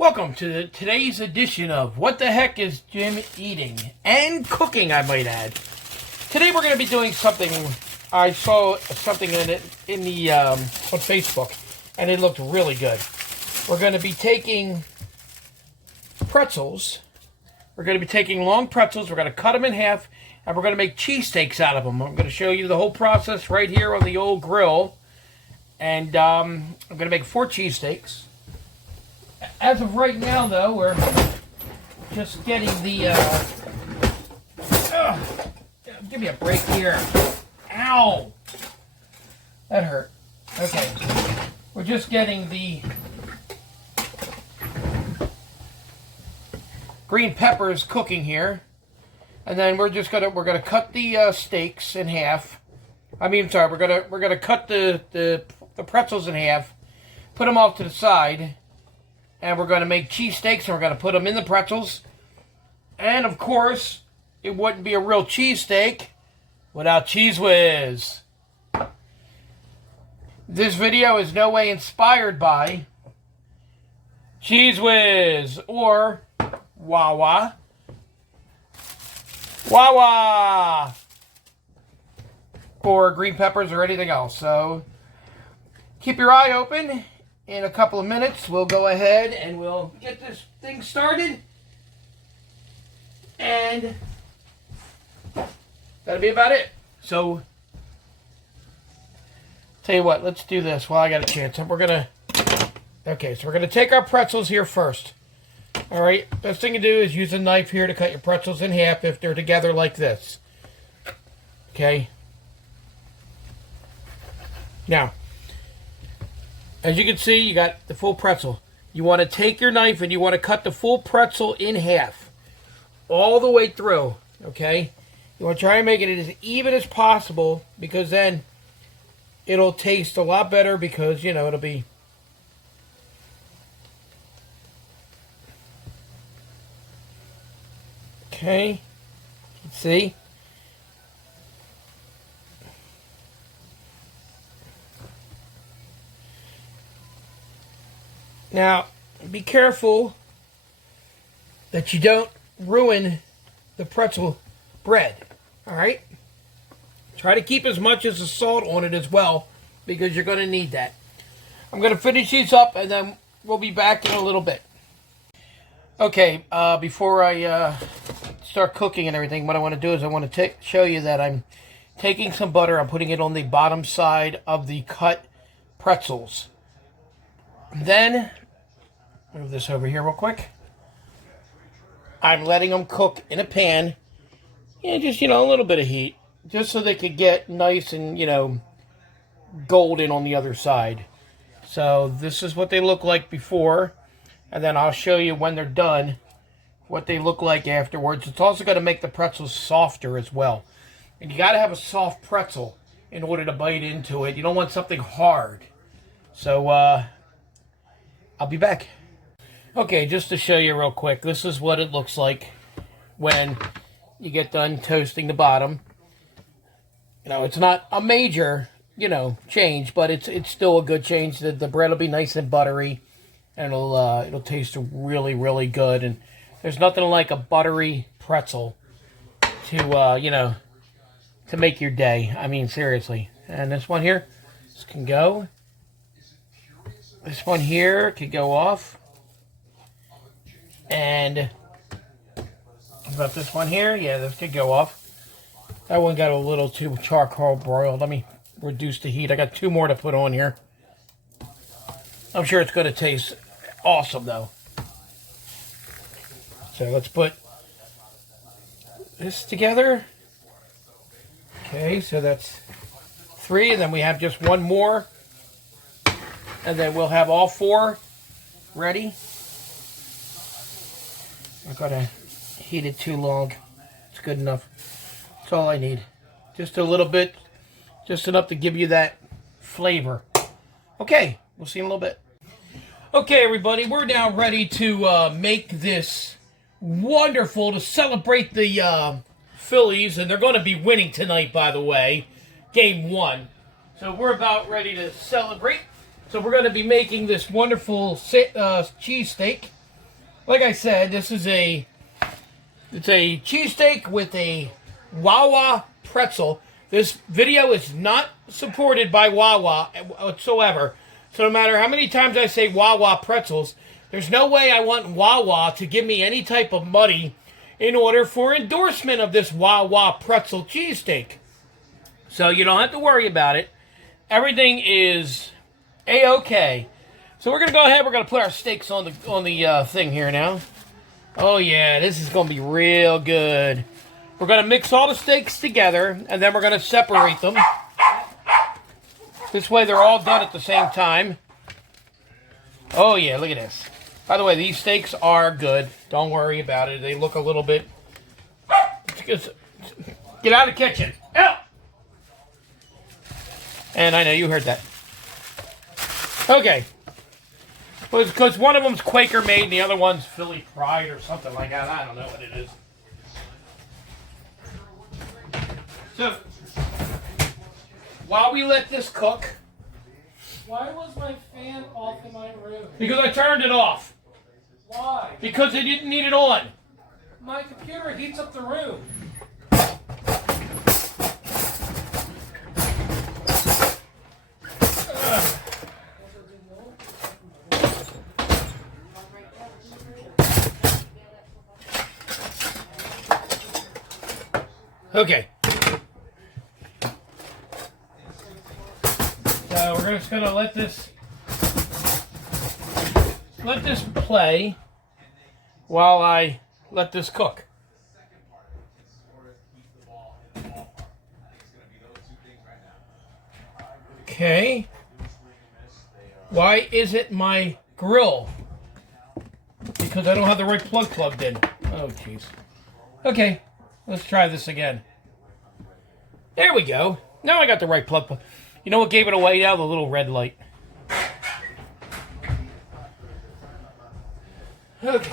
Welcome to today's edition of What the Heck is Jim Eating? And cooking, I might add. Today we're going to be doing something. I saw something in the on Facebook, and it looked really good. We're going to be taking pretzels. We're going to be taking long pretzels. We're going to cut them in half, and we're going to make cheesesteaks out of them. I'm going to show you the whole process right here on the old grill. And I'm going to make 4 cheesesteaks. As of right now, though, we're just getting the, give me a break here. Ow! That hurt. Okay. We're just getting the green peppers cooking here. And then we're gonna cut the steaks in half. We're gonna cut the pretzels in half, put them off to the side. And we're going to make cheesesteaks, and we're going to put them in the pretzels. And, of course, it wouldn't be a real cheesesteak without Cheez Whiz. This video is no way inspired by Cheez Whiz or Wawa. Wawa! Or green peppers or anything else. So, keep your eye open. In a couple of minutes, we'll go ahead and we'll get this thing started. And that'll be about it. So, tell you what, let's do this while I got a chance. So we're going to take our pretzels here first. All right, best thing to do is use a knife here to cut your pretzels in half if they're together like this. Okay. Now, as you can see, you got the full pretzel. You want to take your knife and you want to cut the full pretzel in half. All the way through, okay? You want to try and make it as even as possible because then it'll taste a lot better because, you know, it'll be... Okay? Let's see? Now, be careful that you don't ruin the pretzel bread, all right? Try to keep as much as the salt on it as well because you're going to need that. I'm going to finish these up and then we'll be back in a little bit. Okay, before I start cooking and everything, what I want to do is I want to show you that I'm taking some butter. I'm putting it on the bottom side of the cut pretzels. Then, move this over here real quick. I'm letting them cook in a pan. And just, a little bit of heat. Just so they could get nice and, golden on the other side. So, this is what they look like before. And then I'll show you when they're done what they look like afterwards. It's also going to make the pretzels softer as well. And you got to have a soft pretzel in order to bite into it. You don't want something hard. So, I'll be back. Okay, just to show you real quick, this is what it looks like when you get done toasting the bottom. It's not a major, change, but it's still a good change. The bread will be nice and buttery, and it'll taste really, really good. And there's nothing like a buttery pretzel to, to make your day. I mean, seriously. And this one here, this can go. This one here could go off. And about this one here, yeah, this could go off. That one got a little too charcoal broiled. Let me reduce the heat. I got 2 more to put on here. I'm sure it's going to taste awesome, though. So let's put this together. Okay, so that's 3, and then we have just 1 more. And then we'll have all 4 ready. I'm not going to heat it too long. It's good enough. That's all I need. Just a little bit. Just enough to give you that flavor. Okay, we'll see you in a little bit. Okay, everybody, we're now ready to make this wonderful to celebrate the Phillies. And they're going to be winning tonight, by the way. Game 1. So we're about ready to celebrate. So we're going to be making this wonderful cheesesteak. like I said, it's a cheesesteak with a Wawa pretzel. This video is not supported by Wawa whatsoever. So no matter how many times I say Wawa pretzels, there's no way I want Wawa to give me any type of money in order for endorsement of this Wawa pretzel cheesesteak. So you don't have to worry about it. Everything is A-okay. So we're going to go ahead. We're going to put our steaks on the thing here now. Oh yeah, this is going to be real good. We're going to mix all the steaks together, and then we're going to separate them. This way they're all done at the same time. Oh yeah, look at this. By the way, these steaks are good. Don't worry about it. They look a little bit... Get out of the kitchen. Out! And I know you heard that. Okay. Well, it's because one of them's Quaker made and the other one's Philly Pride or something like that. I don't know what it is. So, while we let this cook... Why was my fan off in my room? Because I turned it off. Why? Because I didn't need it on. My computer heats up the room. Okay. So we're just gonna let this play while I let this cook. Okay. Why isn't my grill? Because I don't have the right plug plugged in. Oh, jeez. Okay. Let's try this again. There we go. Now I got the right plug. You know what gave it away now? The little red light. Okay.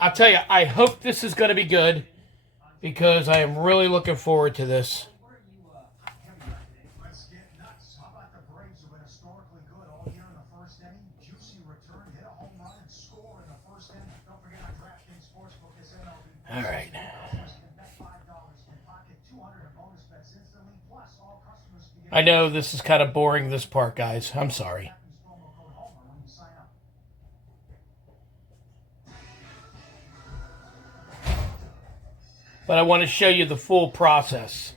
I'll tell you, I hope this is going to be good because I am really looking forward to this. All right. I know this is kind of boring, this part, guys. I'm sorry. But I want to show you the full process.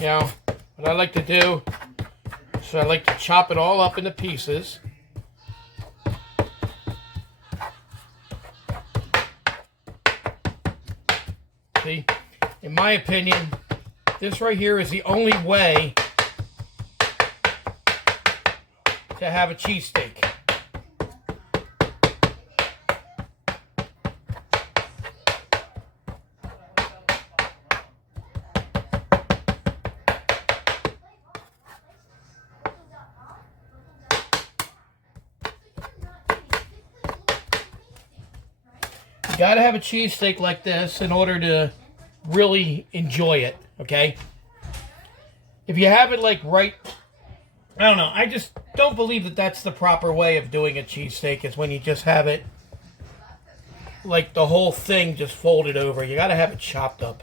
You know, what I like to do is I like to chop it all up into pieces. See, in my opinion, this right here is the only way to have a cheesesteak. You gotta have a cheesesteak like this in order to really enjoy it, okay? If you have it like right, I don't know, I just don't believe that that's the proper way of doing a cheesesteak, is when you just have it like the whole thing just folded over. You gotta have it chopped up.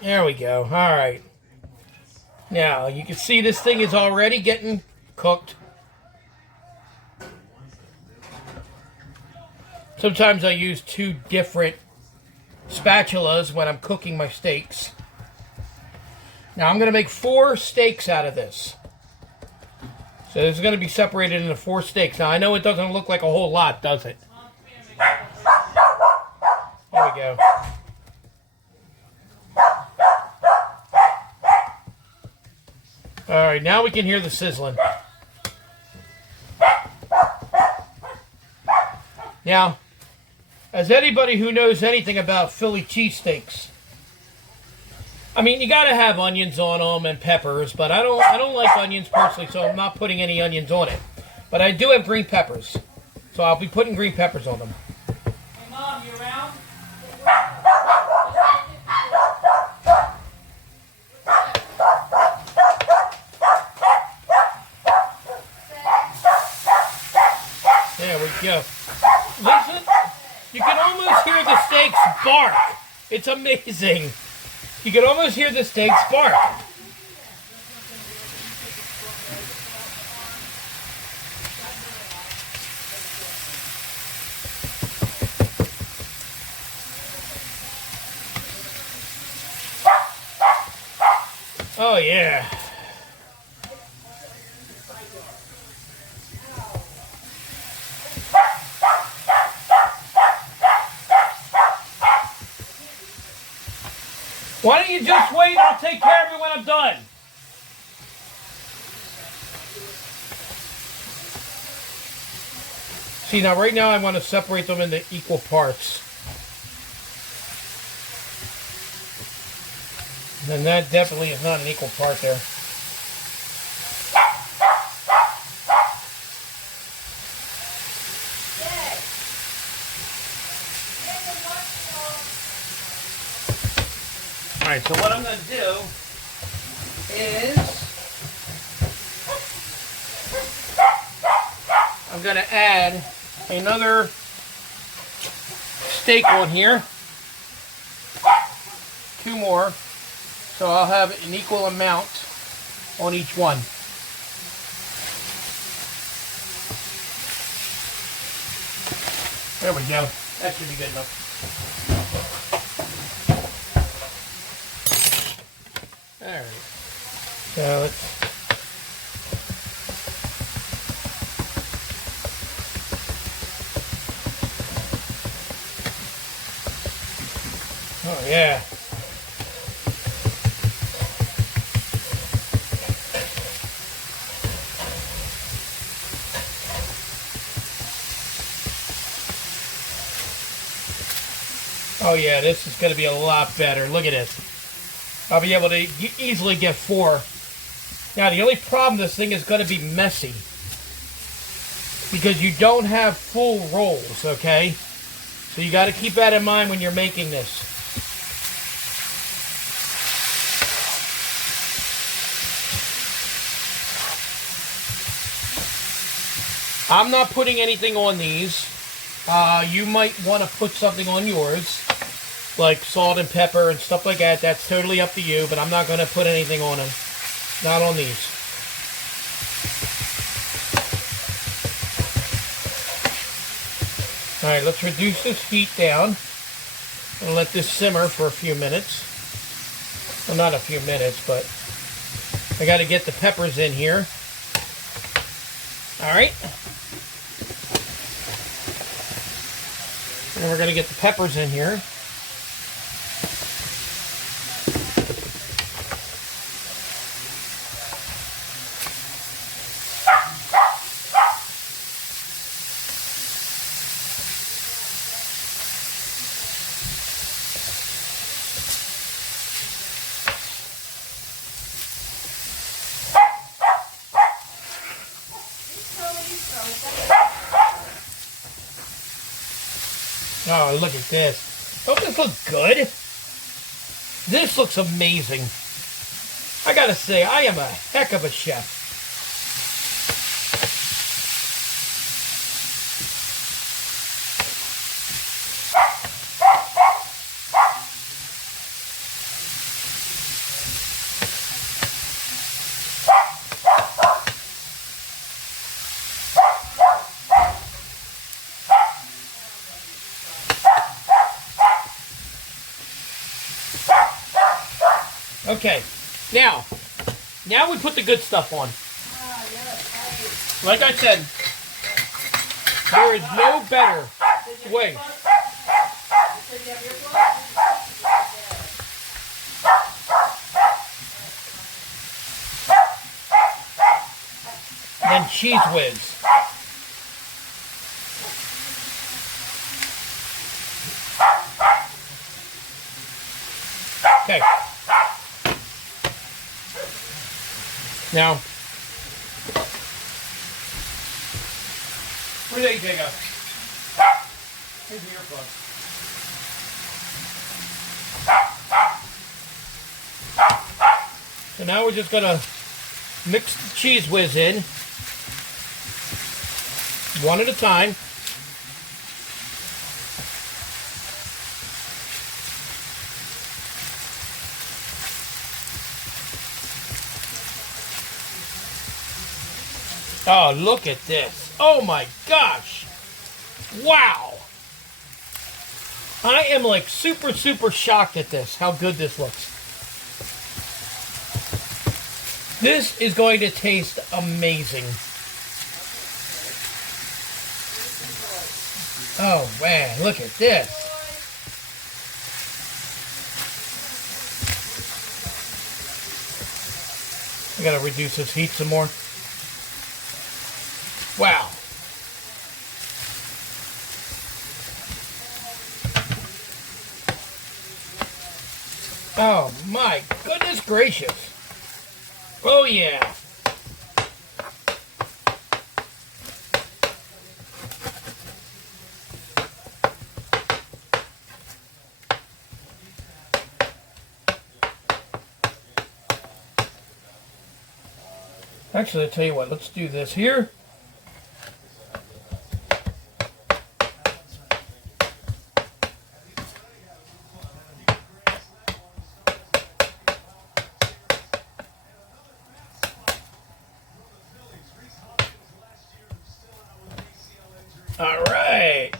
There we go. All right. Now, you can see this thing is already getting cooked. Sometimes I use two different spatulas when I'm cooking my steaks. Now, I'm going to make 4 steaks out of this. So this is going to be separated into 4 steaks. Now, I know it doesn't look like a whole lot, does it? There we go. All right, now we can hear the sizzling. Now, as anybody who knows anything about Philly cheesesteaks, I mean, you gotta have onions on them and peppers, but I don't like onions personally, so I'm not putting any onions on it. But I do have green peppers, so I'll be putting green peppers on them. Hey, Mom, you around? There we go. Listen, you can almost hear the steaks bark. It's amazing. You can almost hear the steaks bark. Oh, yeah. Why don't you just wait? I'll take care of it when I'm done. See, now right now I want to separate them into equal parts. And that definitely is not an equal part there. Alright, so what I'm going to do is I'm going to add another steak on here. 2 more. So I'll have an equal amount on each one. There we go. That should be good enough. Alright. So let's... Oh yeah. Oh yeah, this is going to be a lot better. Look at this. I'll be able to easily get 4. Now the only problem, this thing is going to be messy. Because you don't have full rolls, okay? So you got to keep that in mind when you're making this. I'm not putting anything on these. You might want to put something on yours, like salt and pepper and stuff like that. That's totally up to you, but I'm not going to put anything on them. Not on these. Alright, let's reduce this heat down and let this simmer for a few minutes. Well, not a few minutes, but I got to get the peppers in here. Alright. And we're going to get the peppers in here. Oh, look at this. Don't this look good? This looks amazing. I gotta say, I am a heck of a chef. Okay, now we put the good stuff on. Like I said, there is no better way. Than Cheese Whiz. Okay. Now, where did AJ go? Here's the earplug. So now we're just gonna mix the cheese whiz in, one at a time. Oh, look at this. Oh my gosh. Wow. I am like super shocked at this, how good this looks. This is going to taste amazing. Oh man, look at this. I gotta reduce this heat some more. Wow. Oh my goodness gracious. Oh yeah. Actually, I'll tell you what, let's do this here. All right.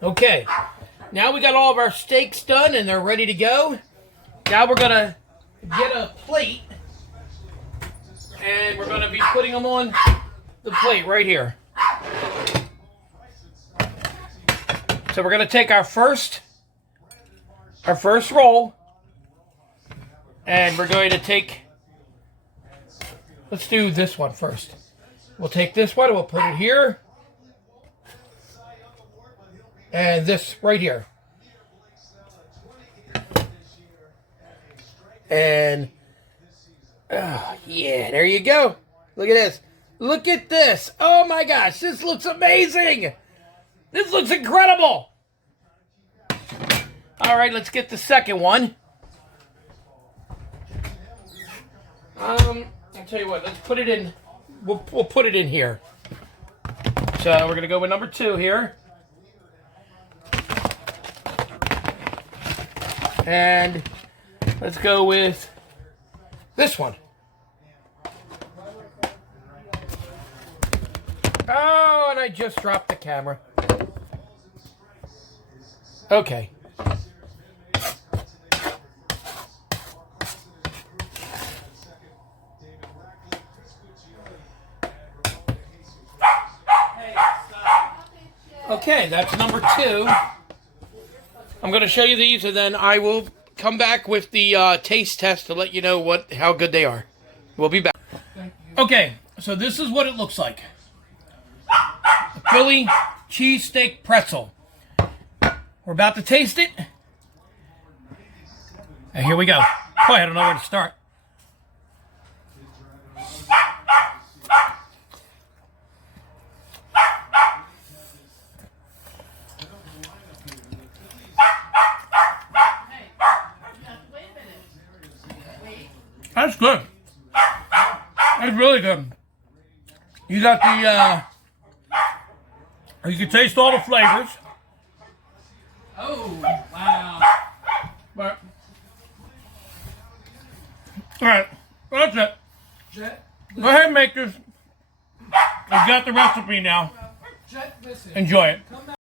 Okay. Now we got all of our steaks done and they're ready to go. Now we're gonna get a plate and we're gonna be putting them on the plate right here. So we're gonna take our first roll. And we're going to take, let's do this one first. We'll take this one and we'll put it here. And this right here. And, yeah, there you go. Look at this. Look at this. Oh my gosh, this looks amazing. This looks incredible. All right, let's get the second one. I'll tell you what, let's put it in, we'll put it in here. So we're going to go with number 2 here. And let's go with this one. Oh, and I just dropped the camera. Okay. Okay, that's number 2. I'm going to show you these, and then I will come back with the taste test to let you know how good they are. We'll be back. Okay, so this is what it looks like. The Philly cheesesteak pretzel. We're about to taste it. And here we go. Boy, I don't know where to start. That's good. That's really good. You got the, you can taste all the flavors. Oh, wow. But, alright, well, that's it. Jet, Go ahead and make this. We've got the recipe now. Jet, listen. Enjoy it. Come back.